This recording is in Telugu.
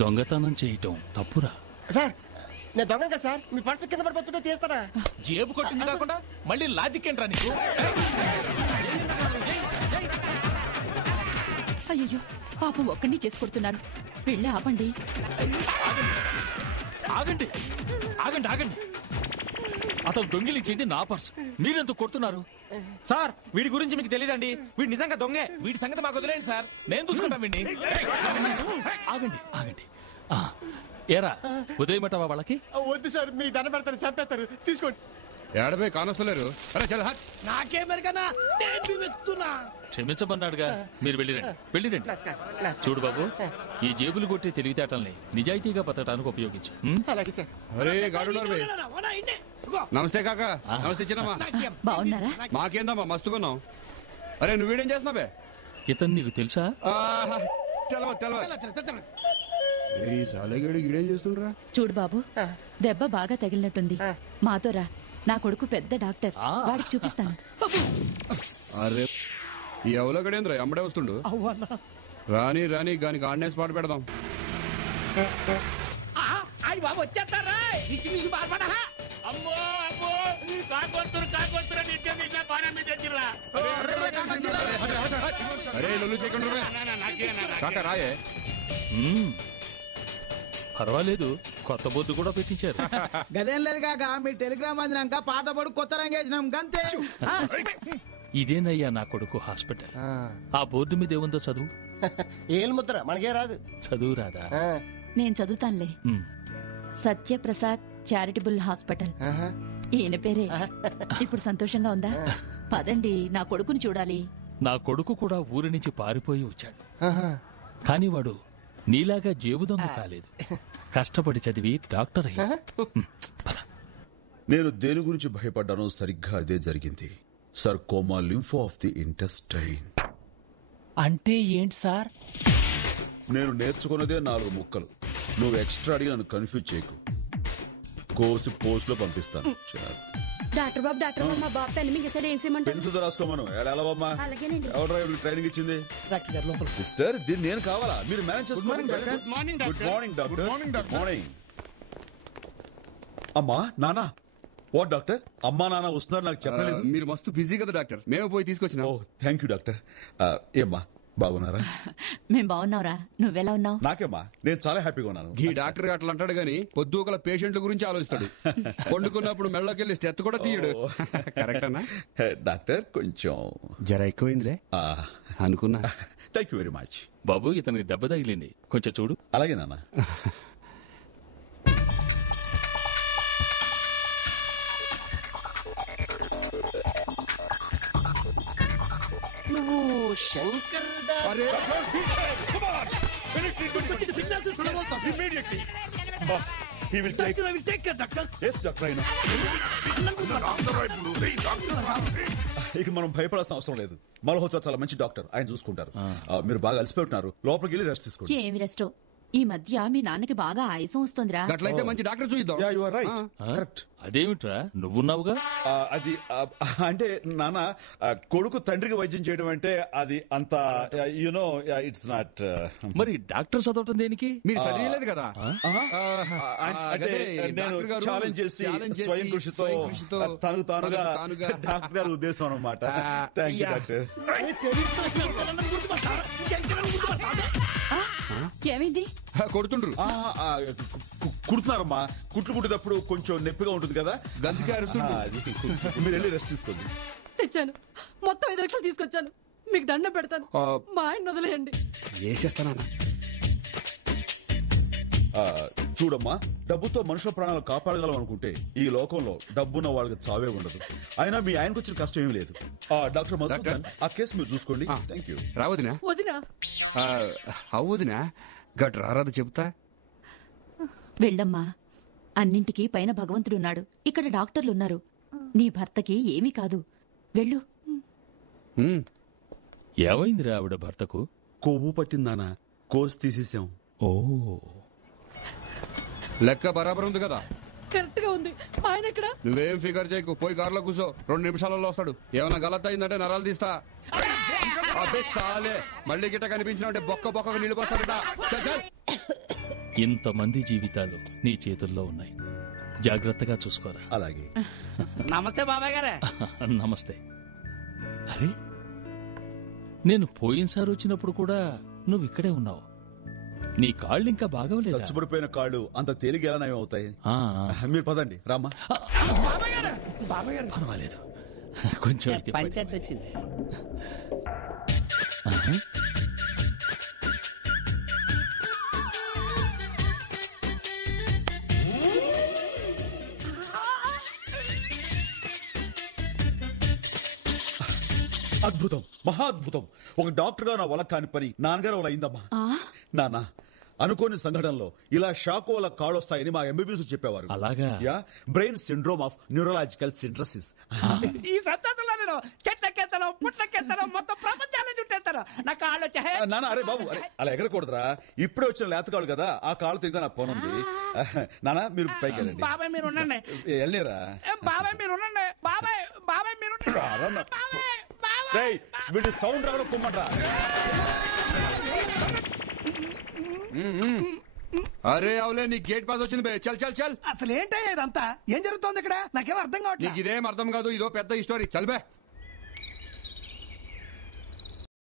దొంగతనం చేయటం తప్పురా. సార్ నేను దొంగ కదా సార్, మీ పర్సు కింద పడిపోతుంటే తీస్తారా? జేబు కొట్టింది కాకుండా మళ్ళీ లాజిక్ ఏంట్రా నీకు? అయ్యో పాపం ఒక్కడిని చేసి కొడుతున్నారు, వెళ్ళి ఆపండి. ఆగండి ఆగండి ఆగండి, అతను దొంగిలించింది నా పర్స్, మీరెందుకు కొడుతున్నారు? సార్ వీడి గురించి మీకు తెలియదండి, వీడు నిజంగా దొంగే. వీడి సంగతి మాకు వదిలేండి సార్, నేను చూసుకుంటాం వీడిని. ఆగండి ఆగండి. ఏరా ఉదయమటవా వాళ్ళకి? వద్దు సార్, మీ దండ పెడతారు, చంపేస్తారు, తీసుకోండి. ఏడపై కానొస్తలేరు. అరే చల్ నాకేమరికన్నా నేను వెతున్నా. క్షమించమన్నాడుగా, మీరు వెళ్ళిరండి. చూడు బాబు, ఈ జేబులు కొట్టే తెలివితేటల్ని నిజాయితీగా బతకడానికి ఉపయోగించు. అలాగే సార్. అరే గాడున్నారు. నమస్తే కాకా. నమస్తే చిన్నమ్మా. బాగున్నారా? మాకేందమ్మా మస్తుకున్నాం. అరే నువ్వు వీడేం చేస్తున్నావు బే? ఇతను నీకు తెలుసా? సాలగాడు ఈడేం చేస్తుండ్రా? చూడు బాబు, దెబ్బ బాగా తగిలినట్టుంది, మాతో రా. నా కొడుకు పెద్ద డాక్టర్, వాడికి చూపిస్తాను. అరే ఈ ఎవలగడేంద్రా అమ్మడే వస్తుండు. రాని రాని గానికి ఆడినేసి పాటు పెడదాం. వచ్చేస్తారా? అమ్మో అమ్మో, అరే లొల్లు చేయకుండా కాకా రాయే. పర్వాలేదు, కొత్త బొద్దు కూడా పెట్టించారు. గదేం లేదు కాక, మీ టెలిగ్రామ్ అందినాక పాత పడు కొత్త రంగేసినాం గంతే. ఇదేనయ్యా నా కొడుకు హాస్పిటల్. ఆ బోర్డు మీద ఏముందో చదువు. ఏలు ముద్ర మనకే రాదు. చదువు రాదా? నేను చదువుతానులే. సత్యప్రసాద్ చారిటబుల్ హాస్పిటల్, ఈయన పేరే. ఇప్పుడు సంతోషంగా ఉందా? పదండి, నా కొడుకుని చూడాలి. నా కొడుకు కూడా ఊరి నుంచి పారిపోయి వచ్చాడు, కానీ వాడు నీలాగా జేబు దొంగ కాలేదు. కష్టపడి చదివి డాక్టర్ అయ్యాడు. నేను దేని గురించి భయపడ్డానో సరిగ్గా అదే జరిగింది. Sarcoma lympho of the intestine. అంటే ఏంటి సార్? నేను నేర్చుకున్నదే 4 ముక్కలు. నువ్వు ఎక్స్ట్రా అడిగి నన్ను కన్ఫ్యూజ్ చేయకు. కోర్సు పోస్ట్ లో పంపిస్తాను. డాక్టర్ బాబు మా బాబు పెన్ మింగేసాడు, ఏం చేయమంటారు? పెన్సిల్ రాసుకోమను. ఎలా బామ్మా? అలాగేనండి. ఎవరు ట్రైనింగ్ ఇచ్చింది? సిస్టర్, దీన్ని నేను కావాలా? మీరు మేనేజ్ చేసుకోండి. Good morning doctor. Good morning. అమ్మా నానా. ఓ డాక్టర్, అమ్మా నాన్న వస్తున్నారు, నాకు చెప్పలేదు. మీరు మస్తు బిజీ కదా డాక్టర్, మేము పోయి తీసుకొచ్చినా. ఓ థ్యాంక్ యూ డాక్టర్. ఏమ్మా బాగున్నారా? మేం బాగున్నావురా, నువ్వెలా ఉన్నావు? నాకేమ్మా, నేను చాలా హ్యాపీగా ఉన్నాను. ఈ డాక్టర్ అట్లా అంటాడు గానీ పొద్దుకల పేషెంట్ల గురించి ఆలోచిస్తాడు. పండుకున్నప్పుడు మెళ్ళకెళ్ళి స్టెత్ కూడా తీయడు. కరెక్ట్ అన్నా డాక్టర్? కొంచెం జర ఎక్కువైందిలే అనుకున్నా. Thank you very much. బాబు, ఇతనికి దెబ్బ తగిలింది, కొంచెం చూడు. అలాగే నాన్న. నువ్వు శంకర్ ఇక మనం భయపడాల్సిన అవసరం లేదు. మల్హోత్రా చాలా మంచి డాక్టర్, ఆయన చూసుకుంటారు. మీరు బాగా అలసిపోతున్నారు, లోపలికి వెళ్ళి రెస్ట్ తీసుకోండి. ఏమి రెస్టో, ఈ మధ్య మీ నాన్నకి బాగా ఆయాసం వస్తుందిరా. అట్లయితే మంచి డాక్టర్ చూద్దాం. కరెక్ట్. అదేమిట్రా, నువ్వున్నావుగా? అది అంటే నాన్న, కొడుకు తండ్రికి వైద్యం చేయడం అంటే అది అంత యునో ఇట్స్ నాట్. మరి డాక్టర్ చదవటం దేనికి? మీరు చదివలేదు కదా. అంటే నేను ఛాలెంజ్ చేసి స్వయం కృషితో తనకు తానుగా డాక్టర్ గారి ఉద్దేశం అన్నమాట. Thank you doctor. ఏమైంది? కొడుతుండ్రు. కుడుతున్నారమ్మా. కుట్లు కుట్టేటప్పుడు కొంచెం నొప్పిగా ఉంటుంది కదా, గంతిగా అరుస్తుండ్రు. మీరు వెళ్ళి రెస్ట్ తీసుకోండి. తెచ్చాను, మొత్తం 5 లక్షలు తీసుకొచ్చాను, మీకు దండం పెడతాను, మా ఆయన వదిలేయండి. వేసేస్తానా? చూడమ్మా, డబ్బుతో మనుషుల ప్రాణాలు కాపాడగలం అనుకుంటే ఈ లోకంలో డబ్బున్న వాళ్ళకి చావే ఉండదు. అయినా మీ ఆయనకు వచ్చిన కష్టం ఏమీ లేదు. డాక్టర్ మధుసూదన్, ఆ కేసు మీరు చూసుకోండి. Thank you. రావదినా? వదినా అవుదినా, గట్ రారాదు చెప్తా. వెళ్ళమ్మా, అన్నింటికీ పైన భగవంతుడున్నాడు, ఇక్కడ డాక్టర్లున్నారు. నీ భర్తకి ఏమీ కాదు, వెళ్ళు. ఏమైందిరా ఆవిడ భర్తకు? కొవ్వు పట్టిందానా, కోర్స్ తీసేసాం. ఓ, లెక్క బరాబర్ ఉంది కదా? కరెక్ట్ గా ఉంది. ఆయన ఎక్కడ? నువ్వేం ఫిగర్ చేయకు, పోయి కారులో కూర్చో, 2 నిమిషాలలో వస్తాడు. ఏమైనా గలత్ అయిందంటే నరాలు తీస్తా. అబ్బే సాలే మళ్ళీ గిట్ట కనిపించిన బొక్క బొక్క నీళ్ళు పోస్తారట. చల్ చల్. ఇంతమంది జీవితాలు నీ చేతుల్లో ఉన్నాయి, జాగ్రత్తగా చూసుకోరా. అలాగే. నమస్తే బాబాయ్ గారే. నమస్తే. అరే, నేను పోయినసారి వచ్చినప్పుడు కూడా నువ్వు ఇక్కడే ఉన్నావు. నీ కాళ్ళు ఇంకా బాగోలేదు. చచ్చుబడిపోయిన కాళ్ళు అంత తేలిక ఎలా నయం అవుతాయి? మీరు పదండి రామ్మా. పర్వాలేదు, కొంచెం అయితే పంచాయతీ వచ్చింది. అద్భుతం, మహా అద్భుతం. ఒక డాక్టర్ గా నా వల్ల కాని పని నాన్నగారు అలా అయిందమ్మా. నాన్న, అనుకోని సంఘటనలో ఇలా షాక్ వల్ల కాళ్ళొస్తాయని మా ఎంబీబీఎస్ చెప్పేవారు. అలాగా? Yeah, brain syndrome of neurological syndromes. ఈ సంతోషంలో నేను చెట్లకెత్తాను, పుట్లకెత్తాను, మొత్తం ప్రపంచాన్ని చుట్టేస్తాను. నా కాళ్ళు వచ్చాయి. నాన్న, అరే బాబు, అరే అలా ఎగరకూడదురా. ఇప్పుడే వచ్చిన లేత కాళ్ళు కదా, ఆ కాళ్ళతో ఇంకా నా పోనుంది. నాన్న, మీరు పైకి వెళ్ళండి. బాబాయ్ మీరు ఉండండి. వెళ్ళిరా. బాబాయ్ మీరు ఉండండి. బాబాయ్ బాబాయ్ మీరు వీడి సౌండ్ రావడం కుమ్మంట్రా. అరే అవులే, నీ గేట్ పాస్ వచ్చింది బే. చల్ చల్ చల్. అసలు ఏంటయ్యా ఇదంతా? ఏం జరుగుతోంది ఇక్కడ? నాకేం అర్థం కావట్లేదు. నీకు ఇదేం అర్థం కాదు, ఇదో పెద్ద స్టోరీ. చల్ బే.